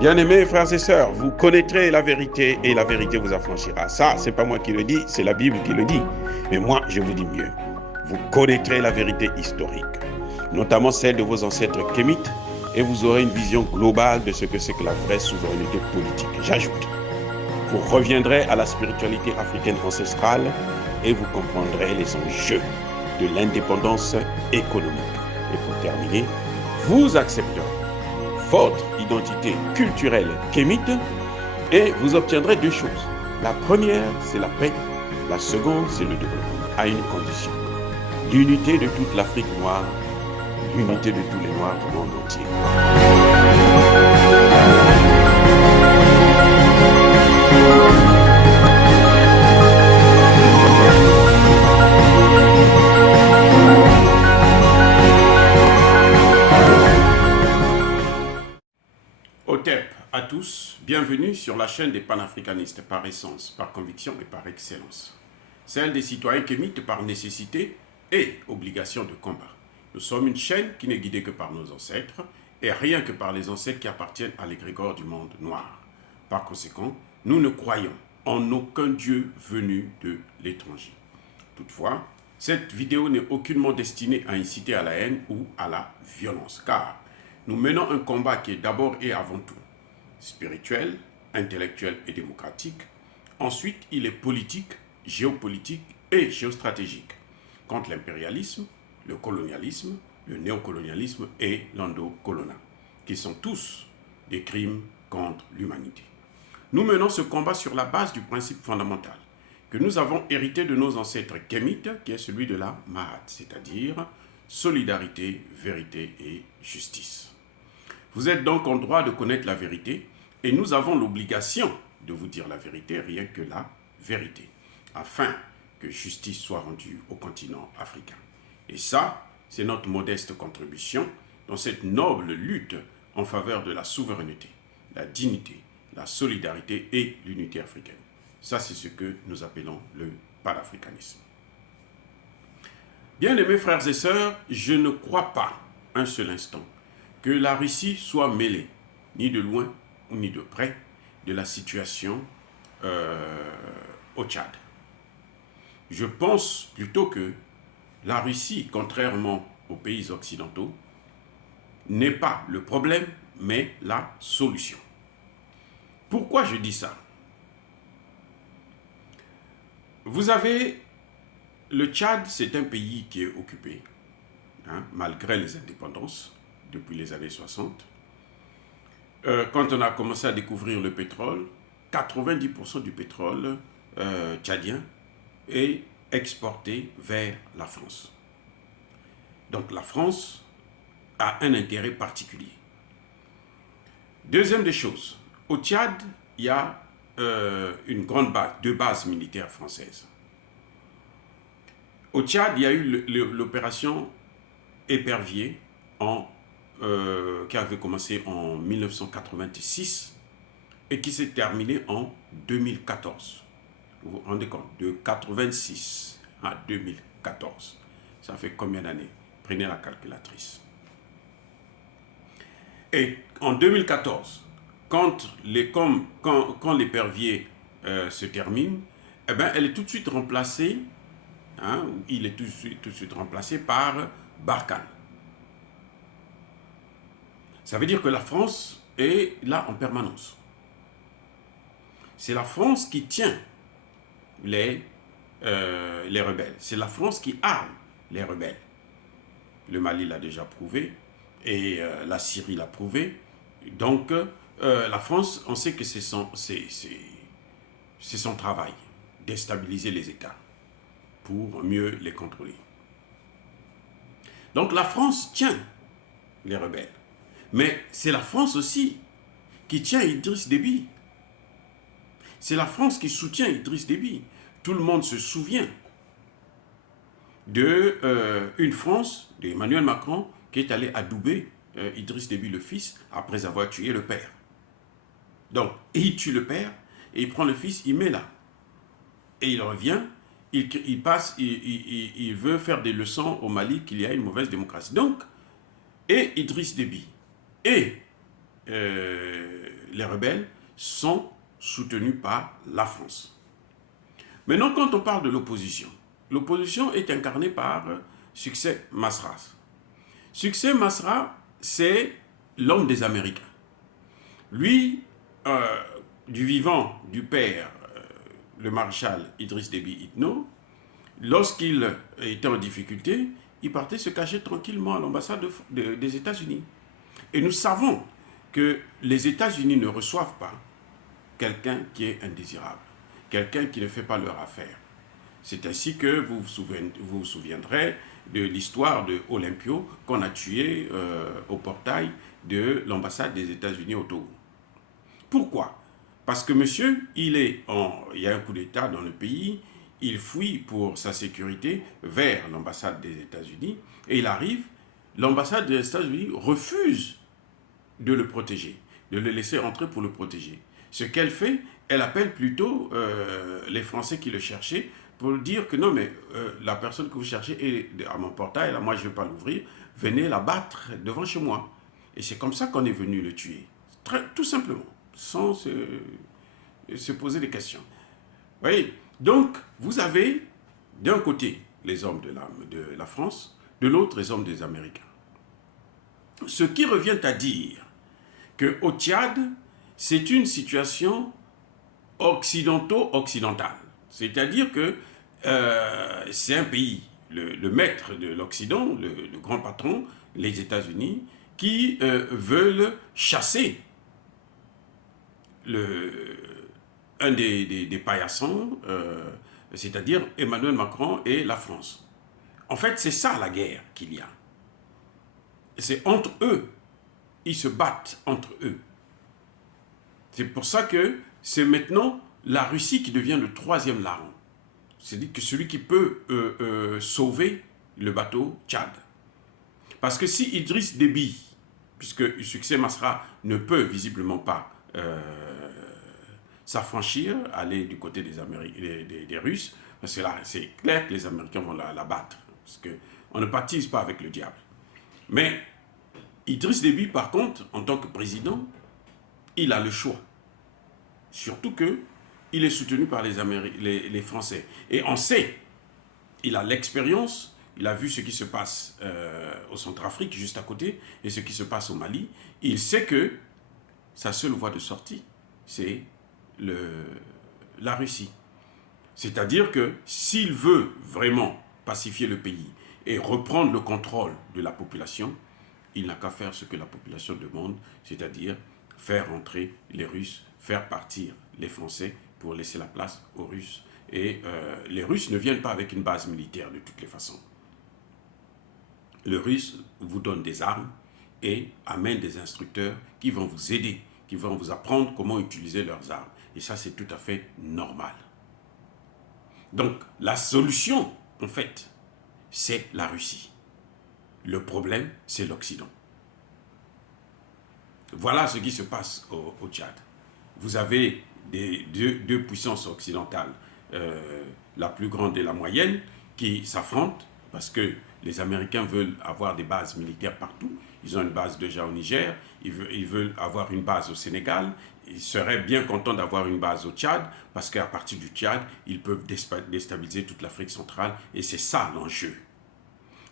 Bien-aimés frères et sœurs, vous connaîtrez la vérité et la vérité vous affranchira. Ça, c'est pas moi qui le dis, c'est la Bible qui le dit. Mais moi, je vous dis mieux. Vous connaîtrez la vérité historique, notamment celle de vos ancêtres kémites, et vous aurez une vision globale de ce que c'est que la vraie souveraineté politique. J'ajoute, vous reviendrez à la spiritualité africaine ancestrale et vous comprendrez les enjeux de l'indépendance économique. Et pour terminer, vous accepterez votre identité culturelle kémite et vous obtiendrez deux choses. La première, c'est la paix. La seconde, c'est le développement, à une condition. L'unité de toute l'Afrique noire, l'unité de tous les Noirs du monde entier. Otep à tous, bienvenue sur la chaîne des panafricanistes par essence, par conviction et par excellence. Celle des citoyens kémites par nécessité et obligation de combat. Nous sommes une chaîne qui n'est guidée que par nos ancêtres et rien que par les ancêtres qui appartiennent à l'égrégore du monde noir. Par conséquent, nous ne croyons en aucun Dieu venu de l'étranger. Toutefois, cette vidéo n'est aucunement destinée à inciter à la haine ou à la violence, car nous menons un combat qui est d'abord et avant tout spirituel, intellectuel et démocratique. Ensuite, il est politique, géopolitique et géostratégique contre l'impérialisme, le colonialisme, le néocolonialisme et l'endocolonat, qui sont tous des crimes contre l'humanité. Nous menons ce combat sur la base du principe fondamental que nous avons hérité de nos ancêtres kémites, qui est celui de la Mahat, c'est-à-dire solidarité, vérité et justice. Vous êtes donc en droit de connaître la vérité et nous avons l'obligation de vous dire la vérité, rien que la vérité, afin que justice soit rendue au continent africain. Et ça, c'est notre modeste contribution dans cette noble lutte en faveur de la souveraineté, la dignité, la solidarité et l'unité africaine. Ça, c'est ce que nous appelons le panafricanisme. Bien-aimés frères et sœurs, je ne crois pas un seul instant que la Russie soit mêlée, ni de loin ni de près, de la situation au Tchad. Je pense plutôt que la Russie, contrairement aux pays occidentaux, n'est pas le problème, mais la solution. Pourquoi je dis ça? Vous avez le Tchad, c'est un pays qui est occupé, malgré les indépendances, depuis les années 60. Quand on a commencé à découvrir le pétrole, 90% du pétrole tchadien est exporté vers la France. Donc la France a un intérêt particulier. Deuxième des choses, au Tchad, il y a une grande base, deux bases militaires françaises. Au Tchad, il y a eu l'opération Épervier qui avait commencé en 1986 et qui s'est terminée en 2014. Vous vous rendez compte, de 86 à 2014. Ça fait combien d'années? Prenez la calculatrice. Et en 2014, quand l'épervier se termine, eh ben, elle est tout de suite remplacée, il est tout de suite remplacé par Barkhane. Ça veut dire que la France est là en permanence. C'est la France qui tient les rebelles. C'est la France qui arme les rebelles. Le Mali l'a déjà prouvé et la Syrie l'a prouvé. Donc, la France, on sait que c'est son travail, déstabiliser les États pour mieux les contrôler. Donc, la France tient les rebelles. Mais c'est la France aussi qui tient Idriss Déby. C'est la France qui soutient Idriss Déby. Tout le monde se souvient d'une France, d'Emmanuel Macron, qui est allé adouber Idriss Déby le fils après avoir tué le père. Donc, il tue le père et il prend le fils, il met là. Et il revient, il veut faire des leçons au Mali qu'il y a une mauvaise démocratie. Donc, et Idriss Déby et les rebelles sont soutenus par la France. Maintenant, quand on parle de l'opposition est incarnée par Succès Masra. Succès Masra, c'est l'homme des Américains. Lui, du vivant du père, le maréchal Idriss Déby Itno, lorsqu'il était en difficulté, il partait se cacher tranquillement à l'ambassade des États-Unis. Et nous savons que les États-Unis ne reçoivent pas quelqu'un qui est indésirable, quelqu'un qui ne fait pas leur affaire. C'est ainsi que vous vous souviendrez de l'histoire de Olympio qu'on a tué au portail de l'ambassade des États-Unis au Togo. Pourquoi? Parce que monsieur, il y a un coup d'État dans le pays, il fuit pour sa sécurité vers l'ambassade des États-Unis et il arrive, l'ambassade des États-Unis refuse de le protéger, de le laisser entrer pour le protéger. Ce qu'elle fait, elle appelle plutôt les Français qui le cherchaient pour dire que non, mais la personne que vous cherchez est à mon portail, là, moi je ne vais pas l'ouvrir, venez la battre devant chez moi. Et c'est comme ça qu'on est venu le tuer, tout simplement, sans se poser des questions. Vous voyez? Donc, vous avez d'un côté les hommes de la France, de l'autre les hommes des Américains. Ce qui revient à dire qu'au Tchad, c'est une situation occidentale. C'est-à-dire que c'est un pays, le maître de l'Occident, le grand patron, les États-Unis, qui veulent chasser un des paillassons, c'est-à-dire Emmanuel Macron et la France. En fait, c'est ça la guerre qu'il y a. C'est entre eux. Ils se battent entre eux. C'est pour ça que c'est maintenant la Russie qui devient le troisième larron. C'est-à-dire que celui qui peut sauver le bateau Tchad. Parce que si Idriss Déby, puisque Succès Masra ne peut visiblement pas s'affranchir, aller du côté des Russes, parce que là, c'est clair que les Américains vont la battre. Parce qu'on ne baptise pas avec le diable. Mais Idriss Déby, par contre, en tant que président, il a le choix. Surtout qu'il est soutenu par les Français. Et on sait, il a l'expérience, il a vu ce qui se passe au Centrafrique, juste à côté, et ce qui se passe au Mali. Il sait que sa seule voie de sortie, c'est la Russie. C'est-à-dire que s'il veut vraiment pacifier le pays et reprendre le contrôle de la population, il n'a qu'à faire ce que la population demande, c'est-à-dire faire entrer les Russes, faire partir les Français pour laisser la place aux Russes. Et les Russes ne viennent pas avec une base militaire de toutes les façons. Les Russes vous donnent des armes et amènent des instructeurs qui vont vous aider, qui vont vous apprendre comment utiliser leurs armes. Et ça, c'est tout à fait normal. Donc, la solution, en fait, c'est la Russie. Le problème, c'est l'Occident. Voilà ce qui se passe au Tchad. Vous avez deux puissances occidentales, la plus grande et la moyenne, qui s'affrontent parce que les Américains veulent avoir des bases militaires partout. Ils ont une base déjà au Niger, ils veulent avoir une base au Sénégal. Ils seraient bien contents d'avoir une base au Tchad parce qu'à partir du Tchad, ils peuvent déstabiliser toute l'Afrique centrale et c'est ça l'enjeu.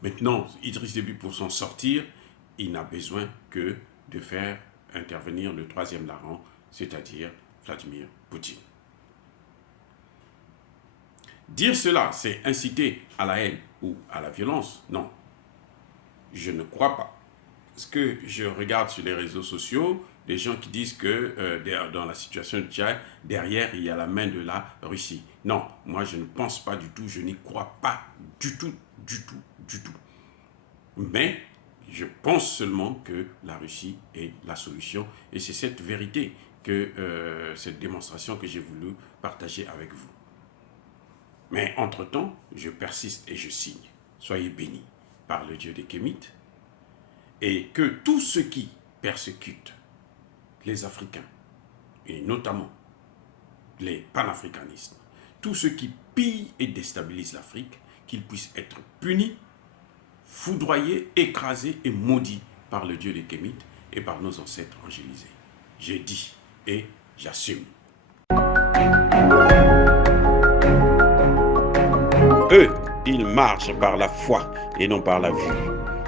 Maintenant, Idriss Déby, pour s'en sortir, il n'a besoin que de faire intervenir le troisième larron, c'est-à-dire Vladimir Poutine. Dire cela, c'est inciter à la haine ou à la violence? Non, je ne crois pas. Parce que je regarde sur les réseaux sociaux, des gens qui disent que dans la situation de Tchad, derrière, il y a la main de la Russie. Non, moi je ne pense pas du tout, je n'y crois pas du tout. Mais je pense seulement que la Russie est la solution. Et c'est cette vérité, cette démonstration que j'ai voulu partager avec vous. Mais entre-temps, je persiste et je signe. Soyez bénis par le Dieu des Kémites. Et que tous ceux qui persécutent les Africains, et notamment les panafricanistes, tous ceux qui pillent et déstabilisent l'Afrique, qu'ils puissent être punis, foudroyés, écrasés et maudits par le Dieu des Kémites et par nos ancêtres angélisés. J'ai dit et j'assume. Eux, ils marchent par la foi et non par la vue.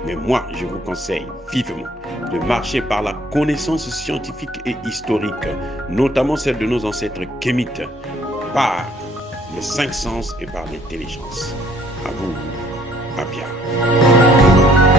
Mais moi, je vous conseille vivement de marcher par la connaissance scientifique et historique, notamment celle de nos ancêtres kémites, par les 5 sens et par l'intelligence. À vous, Mapia.